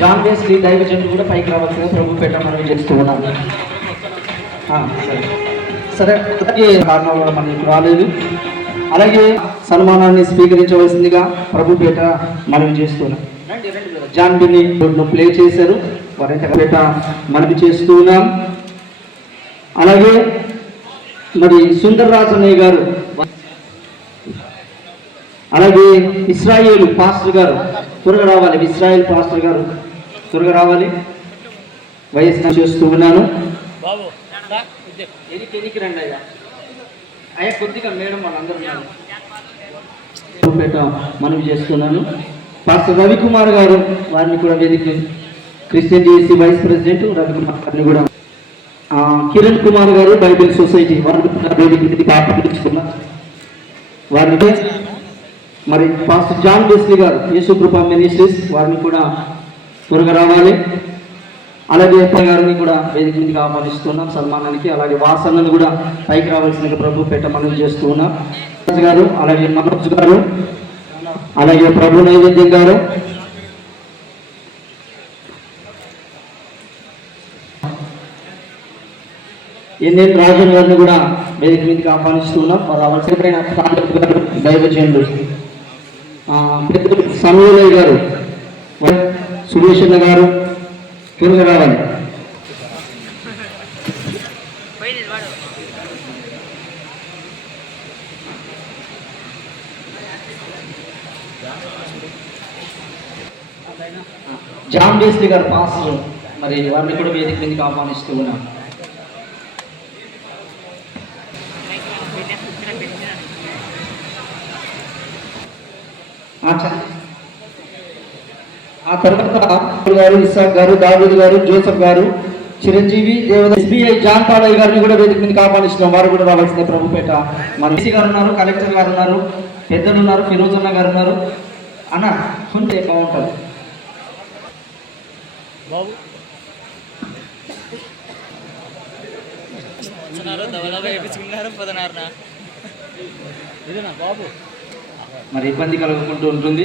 John Wesley దైవజనులు కూడా పైకి రావాల్సిందిగా ప్రభు పెట్ట మనం చేస్తూ ఉన్నాం? సరే. అలాగే కారణాల వల్ల మనకి రాలేదు. అలాగే సన్మానాన్ని స్వీకరించవలసిందిగా ప్రభు పేట మనం చేస్తున్నాం జాన్ బిని ప్లే చేశారు. వారైతే పేట మనవి చేస్తూ ఉన్నాం. అలాగే మరి సుందర్రాజు అన్నయ్య గారు అలాగే ఇస్రాయేల్ పాస్టర్ గారు త్వరగా రావాలి. ఇస్రాయేల్ పాస్టర్ గారు. త్వరగా రావాలి. వయస్సు చేస్తూ ఉన్నాను. అయ్యా. కొద్దిగా మేడం వాళ్ళందరూ మనవి చేస్తున్నాను. పాస్టర్ రవికుమార్ గారు వారిని కూడా వేదిక Christian DSC vice president Ravikumar గారిని కూడా ఆ, కిరణ్ కుమార్ గారు బైబిల్ సొసైటీ వారిని కూడా వేదిక మీదకి ఆహ్వానిస్తున్నాను వారిని మరి పాస్టర్ జాన్ బెస్లీ గారు యేసుకృప మినిస్ట్రీస్ వారిని కూడా త్వరగా రావాలి. అలాగే ఎప్ప గారిని కూడా వేదిక మీదకి ఆహ్వానిస్తున్నాం సన్మానానికి. అలాగే వాసనను కూడా పైకి రావాల్సిన ప్రభు పెట్ట మనం చేస్తూ ఉన్నాం. గారు అలాగే మనోజ్ గారు అలాగే ప్రభు నైవేద్యం గారు. ఎన్ఎన్ రాజన్ గారిని కూడా వేదిక మీదకి ఆహ్వానిస్తూ ఉన్నాం. వారు రావాల్సిన పాండవ్ గారు దైవజనులు. సమూలయ్య గారు సురేష్ అన్న గారు త్వరగా రావాలి. జాన్ డేస్లీ గారు పాస్ మరి వారిని కూడా వేదిక మీదకి ఆహ్వానిస్తూ ఉన్నాం. ఆచార్య ఆ తర్వాత గారు ఇసాక్ గారు దావీద్ గారు జోసఫ్ గారు చిరంజీవి దేవద ఎస్బీఐ జాన్ పాలయ్య గారిని కూడా వేదిక మీదకి ఆహ్వానిస్తున్నాం వారు కూడా రావాల్సిందే ప్రభుపేట. మన ఎస్సీ గారు ఉన్నారు కలెక్టర్ గారు ఉన్నారు పెద్దలు ఉన్నారు ఫిరోజ్ అన్న గారు ఉన్నారు. అన్న ఉంటే బాగుంటుంది. బాబు? మరి ఇబ్బంది కలుగుకుంటూ ఉంటుంది.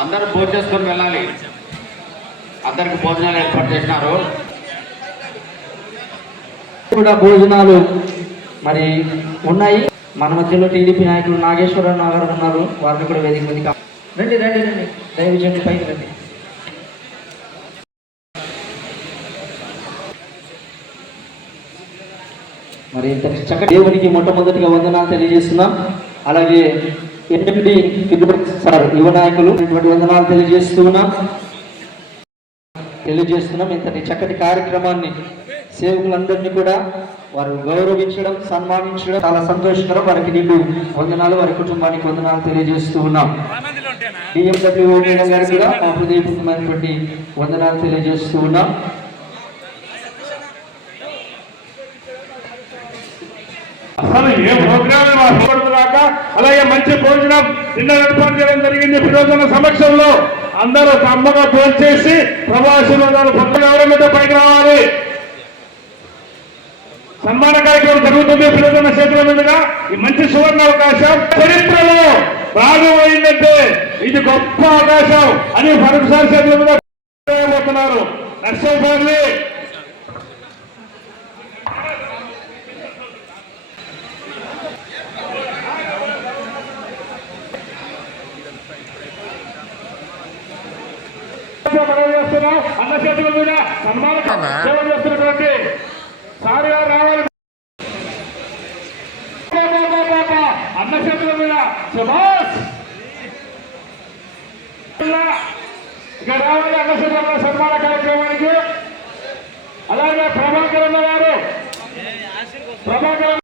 అందరూ భోజనం చేసుకొని వెళ్ళాలి. అందరికి భోజనాలు ఏర్పాటు చేసినారు. కూడా భోజనాలు మరి ఉన్నాయి. మన మధ్యలో టీడీపీ నాయకులు నాగేశ్వరరావు గారు ఉన్నారు. వారిని కూడా వేదిక ఆ- రండి రండి రండి. దయచేసి పైకి రండి. మరి ఇంత చక్కటి దేవునికి మొట్టమొదటిగా వందనాలు తెలియజేస్తున్నాం. అలాగే ఎనిమిది సార్ యువ నాయకులు ఇటువంటి వందనాలు తెలియజేస్తున్నాం. తెలియజేస్తున్నాం. ఇంతటి చక్కటి కార్యక్రమాన్ని సేవకులందరినీ కూడా వారు గౌరవించడం సన్మానించడం చాలా సంతోషకరం. వారికి నీకు వందనాలు వారి కుటుంబానికి వందనాలు తెలియజేస్తూ ఉన్నాం. డిఎండబ్ల్యూ మేడం గారికి కూడా మా హృదయపూర్వమైనటువంటి వందనాలు తెలియజేస్తూ ఉన్నాం. అసలు ఏ ప్రోగ్రామ్ అలాగే మంచి భోజనం నిన్న ఏర్పాటు చేయడం జరిగింది. ఫిరోజన సమక్షంలో అందరూ కమ్మగా భోంచేసి ప్రభాశీర్వాదాలు పొందడం ఎవరైతే పైకి రావాలి. సన్మాన కార్యక్రమం జరుగుతుంది ఫిరోజన క్షేత్రం మీదుగా. ఈ మంచి సువర్ణ అవకాశం చరిత్రలో భాగమైందంటే ఇది గొప్ప అవకాశం అని మరొకసారి చేతుల మీద పోతున్నారు ఫ్యామిలీ ఫ్యామిలీ మనం చేస్తున్నాం. అన్న చేతుల మీద సన్మాన చేస్తున్నటువంటి సారి రావాలి. అన్న చేతుల మీద సుభాష్ ఇక రావాలి అన్న చేతుల మీద సన్మాన కార్యక్రమానికి. అలాగే ప్రభాకర్ అన్న గారు. ప్రభాకర్